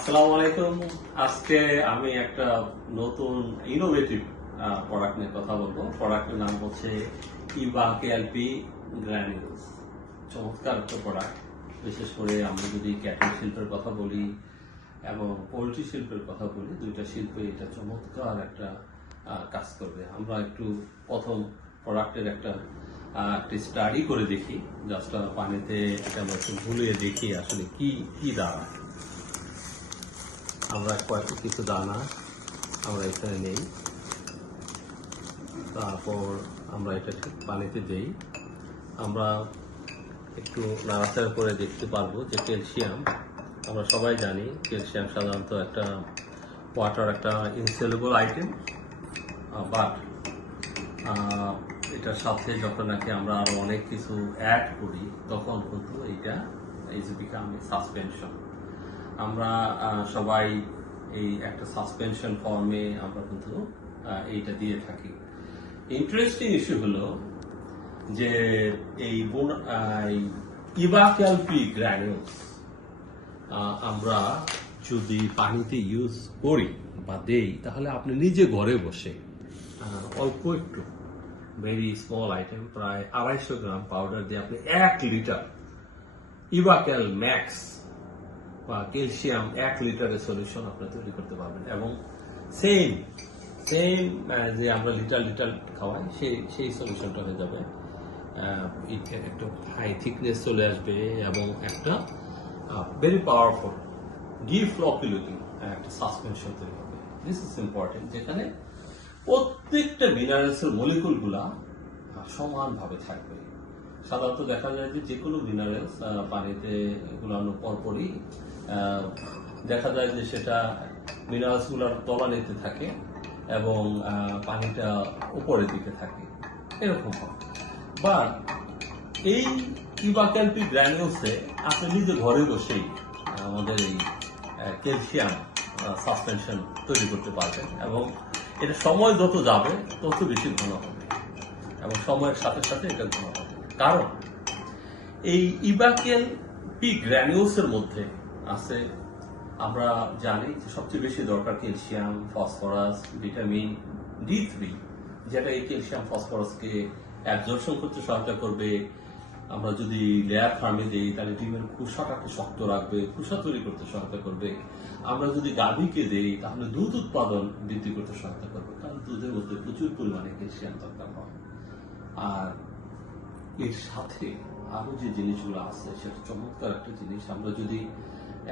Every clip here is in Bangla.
আসসালামু আলাইকুম। আজকে আমি একটা নতুন ইনোভেটিভ প্রোডাক্ট নিয়ে কথা বলবো। প্রোডাক্টের নাম হচ্ছে ইভা কেএলপি গ্র্যানিউলস। চমৎকার একটা প্রোডাক্ট। বিশেষ করে আমরা যদি ক্যাটারিং শিল্পের কথা বলি এবং পোলট্রি শিল্পের কথা বলি, দুইটা শিল্পে এটা চমৎকার একটা কাজ করবে। আমরা একটু প্রথম প্রোডাক্টের একটা স্টাডি করে দেখি। জাস্ট পানিতে এটা আমরা একটু ভুলিয়ে দেখি আসলে কি কি দাঁড়ায়। আমরা কিছু দানা আমরা এখানে নেই, তারপর আমরা এটা ঠিক পানিতে দেই। আমরা একটু নাড়াচাড়া করে দেখতে পারবো যে ক্যালসিয়াম, আমরা সবাই জানি ক্যালসিয়াম সাধারণত একটা ওয়াটার একটা ইনসেলুবল আইটেম, বাট এটার সাথে যখন নাকি আমরা আরো অনেক কিছু অ্যাড করি তখন কিন্তু এইটা ইজ বিকাম সাসপেনশন। আমরা সবাই এই একটা সাসপেনশন ফর্মে আমরা কিন্তু এইটা দিয়ে থাকি। ইন্টারেস্টিং ইস্যু হলো যে এই ইভা কেএলপি গ্র্যানিউলস আমরা যদি পানিতে ইউজ করি বা দেই, তাহলে আপনি নিজে ঘরে বসে অল্প একটু ভেরি স্মল আইটেম প্রায় 250 গ্রাম পাউডার দিয়ে আপনি 1 লিটার ইভাকেল ম্যাক্স বা ক্যালসিয়াম 1 লিটারের সলিউশন আপনি তৈরি করতে পারবেন। এবং সেম যে আমরা লিটার খাওয়াই সেই সলিউশনটা হয়ে যাবে। একটু হাই থিকনেস চলে আসবে এবং একটা ভেরি পাওয়ারফুল ডিফ্লকুলেটিং একটা সাসপেনশন তৈরি হবে। দিস ইজ ইম্পর্টেন্ট, যেখানে প্রত্যেকটা মিনারেলসের মলিকুলগুলা সমানভাবে থাকবে। সাধারণত দেখা যায় যে কোনো মিনারেলস পানিতে গুলানোর পরপরই দেখা যায় যে সেটা মিনারেলস গুলার তলানিতে থাকে এবং পানিটা উপরের দিকে থাকে, এরকম হয়। বাট এই ইভা কেএলপি গ্র্যানিউলসে আপনি নিজে ঘরে বসেই আমাদের এই ক্যালসিয়াম সাসপেনশন তৈরি করতে পারবেন এবং এটা সময় যত যাবে তত বেশি ঘন হবে এবং সময়ের সাথে সাথে এটা ঘন হবে। কারণ এই ইভা কেএলপি গ্র্যানিউলসের মধ্যে আছে, আমরা জানি যে সবচেয়ে বেশি দরকার ক্যালসিয়াম, ফসফরাস, ভিটামিন D3, যেটা এই ক্যালসিয়াম ফসফরাসকে অ্যাবজর্পশন করতে সহায়তা করবে। আমরা যদি লেয়ার ফার্মে দিই তাহলে ডিমের খোসাটাকে শক্ত রাখবে, খোসা তৈরি করতে সহায়তা করবে। আমরা যদি গাভীকে দিই তাহলে দুধ উৎপাদন বৃদ্ধি করতে সহায়তা করবে, কারণ দুধের মধ্যে প্রচুর পরিমাণে ক্যালসিয়াম দরকার হয়। আর এর সাথে আরো যে জিনিসগুলো আছে সেটা চমৎকার একটা জিনিস। আমরা যদি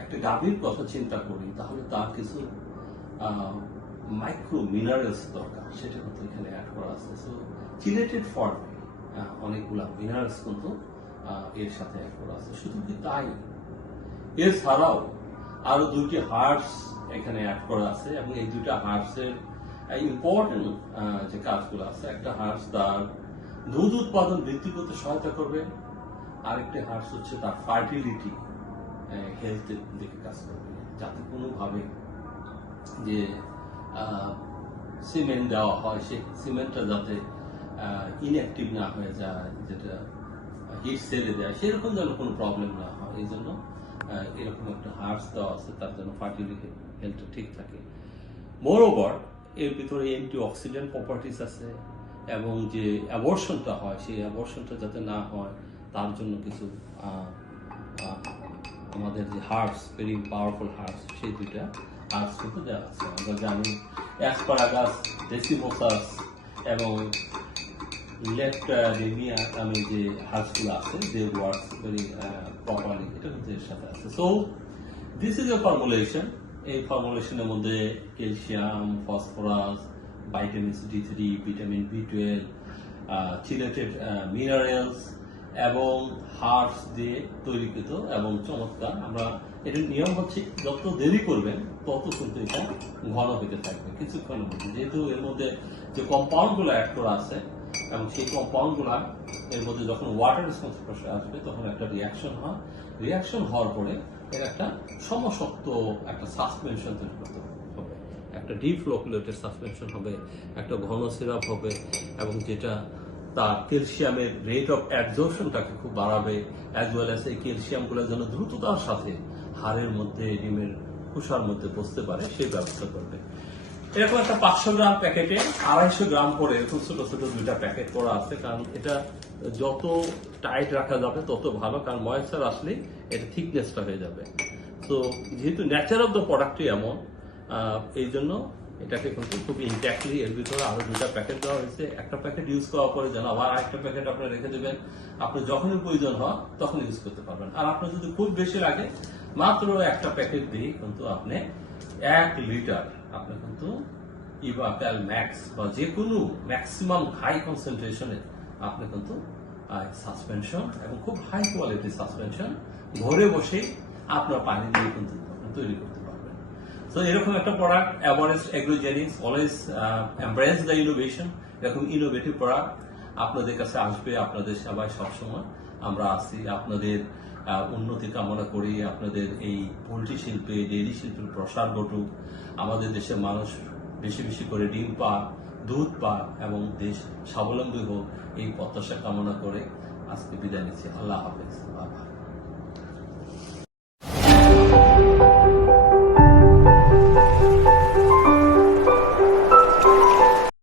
একটা গাভীর কথা চিন্তা করি তাহলে তার কিছু মাইক্রো মিনারেলস দরকার, সেটা কিন্তু এখানে অ্যাড করা আছে। সো চিলেটেড ফর্মে অনেকগুলা মিনারেলস কিন্তু এর সাথে অ্যাড করা আছে। শুধু কি তাই, এছাড়াও আরো 2টি হার্বস এখানে অ্যাড করা আছে এবং এই 2টা হার্বসের ইম্পর্টেন্ট যে কাজগুলো আছে, একটা হার্বস তার দুধ উৎপাদন বৃদ্ধি করতে সহায়তা করবে, আরেকটি হার্বস হচ্ছে তার ফার্টিলিটি হেলথের দিকে কাজ করবে, যাতে কোনোভাবে যে সিমেন্ট দেওয়া হয় সেই সিমেন্টটা যাতে ইনঅ্যাক্টিভ না হয়ে যায়, যেটা হিট ছেড়ে দেয়, সেরকম যেন কোনো প্রবলেম না হয়। এই জন্য এরকম একটা হার্বস দেওয়া আছে, তার জন্য ফার্টিলিটি হেলথ ঠিক থাকে। মোরওভার এর ভিতরে অ্যান্টি অক্সিডেন্ট প্রপার্টিস আছে এবং যে অ্যাবর্শনটা হয় সেই অ্যাবর্শনটা যাতে না হয় তার জন্য কিছু আমাদের যে হার্বস, ভেরি পাওয়ারফুল হার্বস, সেই 2টা হার্বস কিন্তু দেওয়া আছে। আমরা জানি অ্যাসপারাগাস, ডেসিমোসাস এবং লেফটেরিমিয়া নামে যে হার্বসগুলো আছে, দে ওয়ার্কস ভেরি প্রপারলি, এটা কিন্তু এর সাথে আছে। So this is a formulation. এই ফর্মুলেশনের মধ্যে calcium, phosphorus, vitamin D3, vitamin B12, chelated minerals এবং হার্বস দিয়ে তৈরিকৃত এবং চমৎকার। আমরা এটার নিয়ম হচ্ছে যত দেরি করবেন তত কিন্তু এটা ঘন হতে থাকবে কিছুক্ষণের মধ্যে, যেহেতু এর মধ্যে যে কম্পাউন্ডগুলো অ্যাড করা আছে এবং সেই কম্পাউন্ডগুলো এর মধ্যে যখন ওয়াটারের সংস্পর্শে আসবে তখন একটা রিয়াকশন হয়, রিয়াকশন হওয়ার পরে এর একটা সমশক্ত একটা সাসপেনশন তৈরি করতে হবে, একটা ডিফ্লকুলেটেড সাসপেনশন হবে, একটা ঘন সিরাপ হবে এবং যেটা তার ক্যালসিয়ামের রেট অফ অ্যাবজর্পশনটাকে খুব বাড়াবে, অ্যাজ ওয়েল অ্যাজ এই ক্যালসিয়ামগুলো যেন দ্রুততার সাথে হাড়ের মধ্যে, ডিমের কুসার মধ্যে বসতে পারে সেই ব্যবস্থা করবে। এরকম একটা 500 গ্রাম প্যাকেটে 250 গ্রাম করে এরকম ছোট ছোট 2টা প্যাকেট করা আছে, কারণ এটা যত টাইট রাখা যাবে তত ভালো, কারণ ময়েশ্চার আসলে এটা থিকনেসটা হয়ে যাবে। তো যেহেতু নেচার অফ দ্য প্রোডাক্টই এমন, এই জন্য এটাকে কিন্তু খুব ইনট্যাক্টলি এর ভিতরে আরো 2টা প্যাকেট দেওয়া হয়েছে। একটা প্যাকেট ইউজ করার পরে যেন আবার আরেকটা প্যাকেট আপনি রেখে দেবেন, আপনি যখনই প্রয়োজন হয় তখন ইউজ করতে পারবেন। আর আপনার যদি খুব বেশি লাগে মাত্র একটা প্যাকেট দিয়ে কিন্তু আপনি 1 লিটার আপনি কিন্তু ইভাপ্যাল ম্যাক্স বা যে কোনো ম্যাক্সিমাম হাই কনসেন্ট্রেশনে আপনি কিন্তু সাসপেনশন এবং খুব হাই কোয়ালিটি সাসপেনশন ঘরে বসে আপনার পানি দিয়ে কিন্তু তৈরি করতে পারবেন। সো এরকম একটা product Everest Agrogenics always embrace the innovation. এরকম ইনোভেটিভ প্রোডাক্ট আপনাদের কাছে আসবে, আপনাদের সেবায় সবসময় আমরা আছি। আপনাদের উন্নতি কামনা করি, আপনাদের এই পোলট্রি শিল্পে ডেইরি শিল্পের প্রসার ঘটুক, আমাদের দেশের মানুষ বেশি বেশি করে ডিম পাক, দুধ পাক এবং দেশ স্বাবলম্বী হোক, এই প্রত্যাশা কামনা করে আজকে বিদায় নিচ্ছি। আল্লাহ হাফেজ।